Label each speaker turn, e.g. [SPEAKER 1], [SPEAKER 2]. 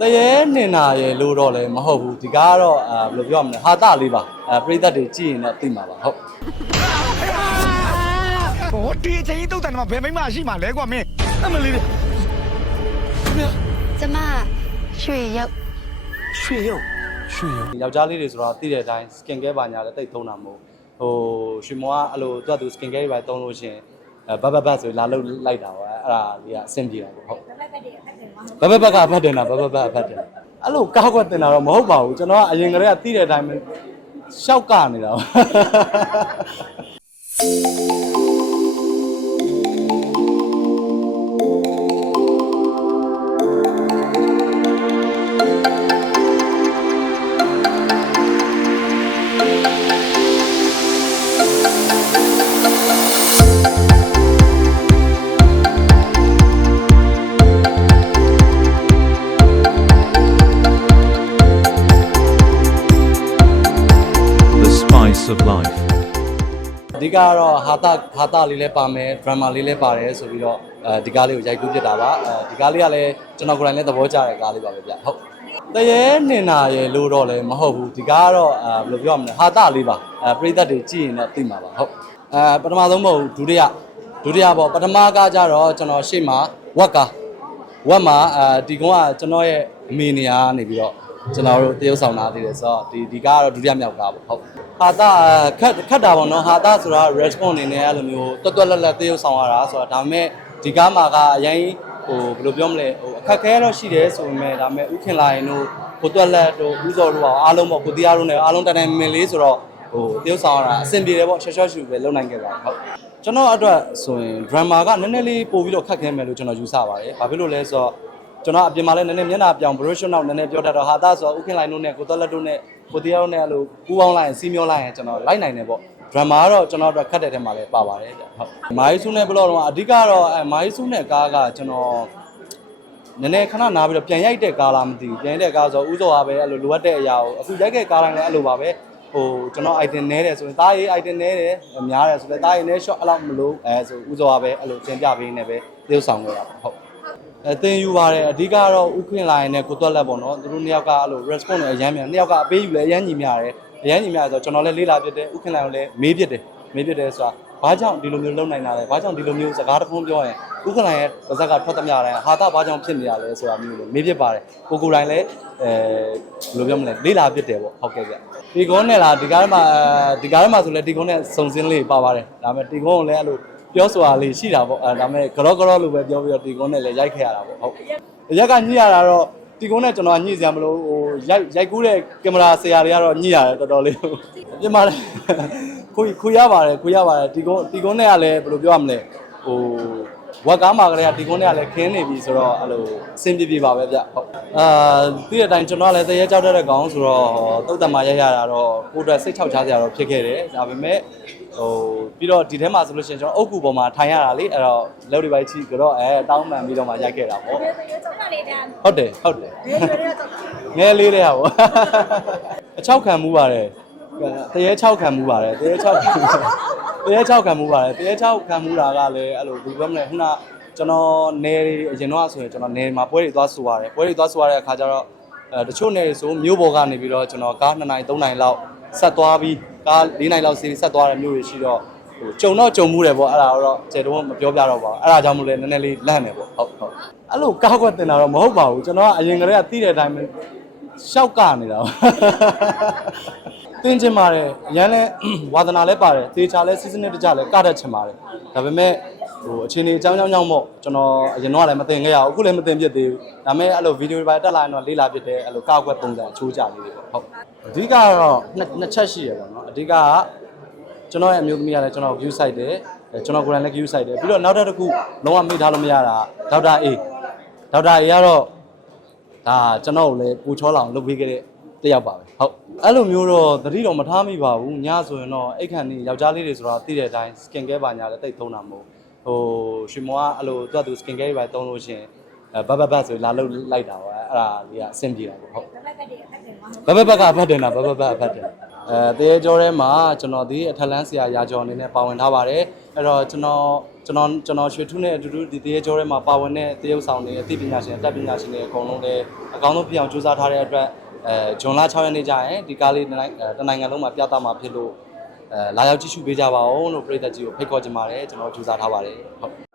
[SPEAKER 1] တရေနင်နာရေလို့တော့လည်းမဟုတ်ဘူးဒီကားကတော့အာဘယ်လိုပြောရမလဲဟာတာလေးပါအဲပရိသတ်တွေကြည့်ရင်တော့သိမှာပါဟုတ်
[SPEAKER 2] ဟိုဒီအချိန်ကြီးတုတ်တန်မှာဘယ်မိမရှိမှာလဲကွာမင်းအမလေး
[SPEAKER 3] ကျမရွှေရုပ်
[SPEAKER 2] ရွှေရုပ်ရွှေရုပ်
[SPEAKER 1] ယောက်ျားလေးတွေဆိုတော့သိတဲ့အတိုင်း skin care ပါညာလည်းတိတ်သုံးတာမဟုတ်ဟိုရွှေမောကအဲ့လိုသူကသူ skin care တွေပါသုံးလို့ရှရင်အဲဘတ်ဘတ်ဘတ်ဆိုလာလို့လိုက်တာပါအဲ့ဒါလေးကအဆင်ပြေတာပေါ့ဟုတ် ဘတ်ဘတ်ဘတ်ကဖတ်တယ်နော်ဘတ်ဘတ်ဘတ်ဖတ်တယ်အဲ့လိုကောက်ကွက်တင်တာတော့မဟုတ်ပါဘူးကျွန်တော်ကအရင်ကတည်းကသိတဲ့အတိုင်းပဲရှောက်ကနေတာပါ
[SPEAKER 4] of life.
[SPEAKER 1] အဓိကကတော့ဟာတာဟာတာလေးလည်းပါမယ်ဒရမာလေးလည်းပါတယ်ဆိုပြီးတော့အဲဒီကားလေးကိုရိုက်ကူးပြတာပါအဲဒီကားလေးကလည်းကျွန်တော်ကိုယ်တိုင်လည်းသဘောကျတဲ့ကားလေးပါပဲဗျဟုတ်တရေနင်နာရေလို့တော့လည်းမဟုတ်ဘူးဒီကားကတော့အဲဘယ်လိုပြောရမလဲဟာတာလေးပါအဲပရိသတ်တွေကြည့်ရင်တော့သိမှာပါဟုတ်အဲပထမဆုံးမဟုတ်ဘူးဒုတိယဒုတိယပေါ့ပထမကားကျတော့ကျွန်တော်ရှေ့မှာဝက်ကာဝက်မှာအဲဒီကုန်းကကျွန်တော်ရဲ့အမေနေရာကနေပြီးတော့ ကျွန်တော်တို့တရုပ်ဆောင်လာသေးတယ်ဆိုတော့ဒီဒီကားကတော့ဒုတိယမြောက်ကားပေါ့ဟုတ်ဟာတာခက်ခက်တာပေါ့နော်ဟာတာဆိုတာ response အနေနဲ့အဲ့လိုမျိုးတွတ်တွတ်လက်လက်တရုပ်ဆောင်ရတာဆိုတာဒါပေမဲ့ဒီကားမှာကအရင်ဟိုဘယ်လိုပြောမလဲဟိုအခက်ခဲတော့ရှိတယ်ဆိုပေမဲ့ဒါပေမဲ့ဥခင်လာရင်တို့ကိုတွက်လက်တို့ဥစော်တို့အားလုံးပေါ့ကိုတရားတို့နဲ့အားလုံးတန်တန်မင်လေးဆိုတော့ဟိုတရုပ်ဆောင်ရတာအဆင်ပြေတယ်ပေါ့ရှော့ရှော့ရှူပဲလုပ်နိုင်ခဲ့ပါဟုတ်ကျွန်တော်အတွက်ဆိုရင် drama ကနည်းနည်းလေးပို့ပြီးတော့ခက်ခဲမယ်လို့ကျွန်တော်ယူဆပါတယ်ဘာဖြစ်လို့လဲဆိုတော့ ကျွန်တော်အပြင်မှာလည်းနည်းနည်းမျက်နှာပြောင် brush နောက်နည်းနည်းပြောတတ်တော့ဟာသားဆိုတော့ဥခင်လိုင်းတို့နဲ့ကိုတော်လက်တို့နဲ့ကိုတရားတို့နဲ့အဲ့လိုပူပေါင်းလိုက်ရင်စီးမျောလိုက်ရင်ကျွန်တော်လိုက်နိုင်တယ်ပေါ့ drama ကတော့ကျွန်တော်တို့ခတ်တဲ့ထဲမှာလည်းပါပါတယ်ဗျဟုတ်မာရီဆူနဲ့ဘလော့တော့အဓိကတော့အဲမာရီဆူနဲ့ကားကကျွန်တော်နည်းနည်းခဏနားပြီးတော့ပြန်ရိုက်တဲ့ကားလားမသိဘူးပြန်ရိုက်တဲ့ကားဆိုဥစောပါပဲအဲ့လိုလိုအပ်တဲ့အရာကိုအခုရိုက်တဲ့ကားတိုင်းလည်းအဲ့လိုပါပဲဟိုကျွန်တော် item နဲတယ်ဆိုရင်တားရေး item နဲတယ်များတယ်ဆိုလည်းတားရေးနဲ shot အဲ့လောက်မလို့အဲဆိုဥစောပါပဲအဲ့လိုသင်ပြပေးနေပဲသရုပ်ဆောင်ခဲ့တာပေါ့ဟုတ် အဲတင်ယူပါတယ်အဓိကတော့ဥခွင့်လာရင်လည်းကိုတွက်လက်ပေါ့နော်သူတို့နှစ်ယောက်ကအဲ့လို response နဲ့အရမ်းမြန်နှစ်ယောက်ကအပေးယူလည်းအရမ်းညီမျှတယ်အရမ်းညီမျှဆိုတော့ကျွန်တော်လည်းလေးလာပြစ်တယ်ဥခွင့်လာရင်လည်းမေးပြစ်တယ်မေးပြစ်တယ်ဆိုတာဘာကြောင့်ဒီလိုမျိုးလုပ်နိုင်တာလဲဘာကြောင့်ဒီလိုမျိုးစကားတစ်ခုပြောရင်ဥက္ကလိုင်ရဲ့ပါဇက်ကထွက်သမျှတိုင်းဟာတာဘာကြောင့်ဖြစ်နေရလဲဆိုတာမျိုးလေမေးပြစ်ပါတယ်ကိုကိုယ်တိုင်လည်းအဲဘယ်လိုပြောမလဲလေးလာပြစ်တယ်ပေါ့ဟုတ်ကဲ့ဗျဒီကုန်းနဲ့လားဒီကားထဲမှာဒီကားထဲမှာဆိုလဲဒီကုန်းနဲ့စုံစင်းလေးပါပါတယ်ဒါပေမဲ့ဒီကုန်းကိုလည်းအဲ့လို ပြောဆိုတာလေးရှိတာပေါ့အဲဒါပေမဲ့ကြောကြောလို့ပဲပြောပြီးတော့ဒီကုန်းနဲ့လည်းရိုက်ခဲ့ရတာပေါ့ဟုတ်ရက်ကညှိရတာတော့ဒီကုန်းနဲ့ကျွန်တော်ကညှိစရာမလိုဟိုရိုက်ရိုက်ကူးတဲ့ကင်မရာဆရာတွေကတော့ညှိရတယ်တော်တော်လေးပြင်ပါလေခွေခွေရပါတယ်ခွေရပါတယ်ဒီကုန်းဒီကုန်းနဲ့ကလည်းဘယ်လိုပြောရမလဲဟို ဝက်ကားမှာကလေးကဒီကုန်းနဲ့ကလည်းခင်းနေပြီဆိုတော့အဲ့လိုအဆင်ပြေပြေပါပဲဗျဟုတ်အာသိတဲ့အတိုင်းကျွန်တော်ကလည်းတရေကြောက်တဲ့ကောင်ဆိုတော့တုတ်တံမှာရိုက်ရတာတော့ကိုယ်အတွက်စိတ်ချောက်ချားစရာတော့ဖြစ်ခဲ့တယ်ဒါပေမဲ့ဟိုပြီးတော့ဒီထဲမှာဆိုလို့ရှိရင်ကျွန်တော်အုတ်ကူပေါ်မှာထိုင်ရတာလေအဲ့တော့လောက်တွေပိုင်းချီကတော့အဲတောင်းပန်ပြီးတော့မှရိုက်ခဲ့တာပေါ့ဟုတ်တယ်ဟုတ်တယ်ငယ်လေးတဲ့ဟာပေါ့အချောက်ခံမှုပါတယ်တရေ6ခံမှုပါတယ်တရေ6ခံမှု တရေ6ခံမှုပါတယ်တရေ6ခံမှုတာကလည်းအဲ့လိုဘယ်လိုပြောမလဲခုနကျွန်တော်နေအရင်တော့ဆိုရင်ကျွန်တော်နေမှာပွဲတွေသွားဆူရတယ်ပွဲတွေသွားဆူရတဲ့အခါကျတော့အဲတချို့နေဆိုမြို့ပေါ်ကနေပြီးတော့ကျွန်တော်ကား2နိုင်3နိုင်လောက်ဆက်သွားပြီးကား4နိုင်လောက်စီးဆက်သွားတဲ့မြို့တွေရှိတော့ဟိုကြုံတော့ကြုံမှုတယ်ပေါ့အဲ့ဒါတော့ကျေတော့မပြောပြတော့ပါဘူးအဲ့ဒါကြောင့်မို့လဲနည်းနည်းလေးလန့်နေပေါ့ဟုတ်ဟုတ်အဲ့လိုကောက်ကွက်တင်တာတော့မဟုတ်ပါဘူးကျွန်တော်ကအရင်ကတည်းကသိတဲ့အတိုင်းပဲရှောက်ကနေတာ ပါတင်းချင်ပါတယ်အရန်လဲဝါသနာလဲပါတယ်သေချာလဲစီစနစ်တကြလဲကတတ်ချင်ပါတယ်ဒါပေမဲ့ဟိုအခြေအနေအကြောင်းကြောင်းကြောင့်မို့ကျွန်တော်အရင်တော့လည်းမတင်ခဲ့ရဘူးအခုလည်းမတင်ပြစ်သေးဘူးဒါပေမဲ့အဲ့လိုဗီဒီယိုတွေပါတက်လာရင်တော့လေးလာဖြစ်တယ်အဲ့လိုကောက်ကွက်ပုံစံအချိုးကြလေးတွေပေါ့ဟုတ်အဓိကကတော့နှစ်နှစ်ချက်ရှိရပါတော့အဓိကကကျွန်တော်ရဲ့အမျိုးသမီးကလည်းကျွန်တော် view site တယ်အဲကျွန်တော်ကိုယ်တိုင်လည်း view site တယ်ပြီးတော့နောက်တစ်ခုလုံးဝမေ့ထားလို့မရတာဒေါက်တာ A ဒေါက်တာ A ကတော့ဒါကျွန်တော်ကိုလည်းပူချောလောင်လုပ်ပေးခဲ့တဲ့ တစ်ယောက်ပါပဲဟုတ်အဲ့လိုမျိုးတော့သတိတော့မထားမိပါဘူးညဆိုရင်တော့အိတ်ခန့်နေယောက်ျားလေးတွေဆိုတော့သိတဲ့အတိုင်း skin care ပါညာလည်းတိတ်သုံးတာမဟုတ်ဟိုရွှေမောကအဲ့လိုသူကသူ skin care တွေပါသုံးလို့ရှရင်အဲဘတ်ဘတ်ဘတ်ဆိုလာလို့လိုက်တာပါအဲ့ဒါလေးကအဆင်ပြေတာပေါ့ဟုတ်ဘတ်ဘတ်ဘတ်ကဖတ်တယ်နော်ဘတ်ဘတ်ဘတ်ကဖတ်တယ်အဲတရေကျော်ထဲမှာကျွန်တော်ဒီအထက်လန်းဆရာရာကျော်အနေနဲ့ပါဝင်ထားပါတယ်အဲ့တော့ကျွန်တော်ကျွန်တော်ကျွန်တော်ရွှေထုနဲ့အတူတူဒီတရေကျော်ထဲမှာပါဝင်တဲ့တရုပ်ဆောင်တွေအသိပညာရှင်အတတ်ပညာရှင်တွေအကုန်လုံးလည်းအကောင်းဆုံးဖြစ်အောင်ကြိုးစားထားတဲ့အတွက် အဲဂျွန်လ6ရက်နေ့ကျရင်ဒီကားလေးတစ်နိုင်ငံတစ်နိုင်ငံလုံးမှာပြသမှာဖြစ်လို့အဲလာရောက်ကြည့်ရှုပေးကြပါဦးလို့ပြည်သက်ကြီးကိုဖိတ်ခေါ်ချင်ပါတယ်ကျွန်တော်ကြိုးစားထားပါတယ်ဟုတ်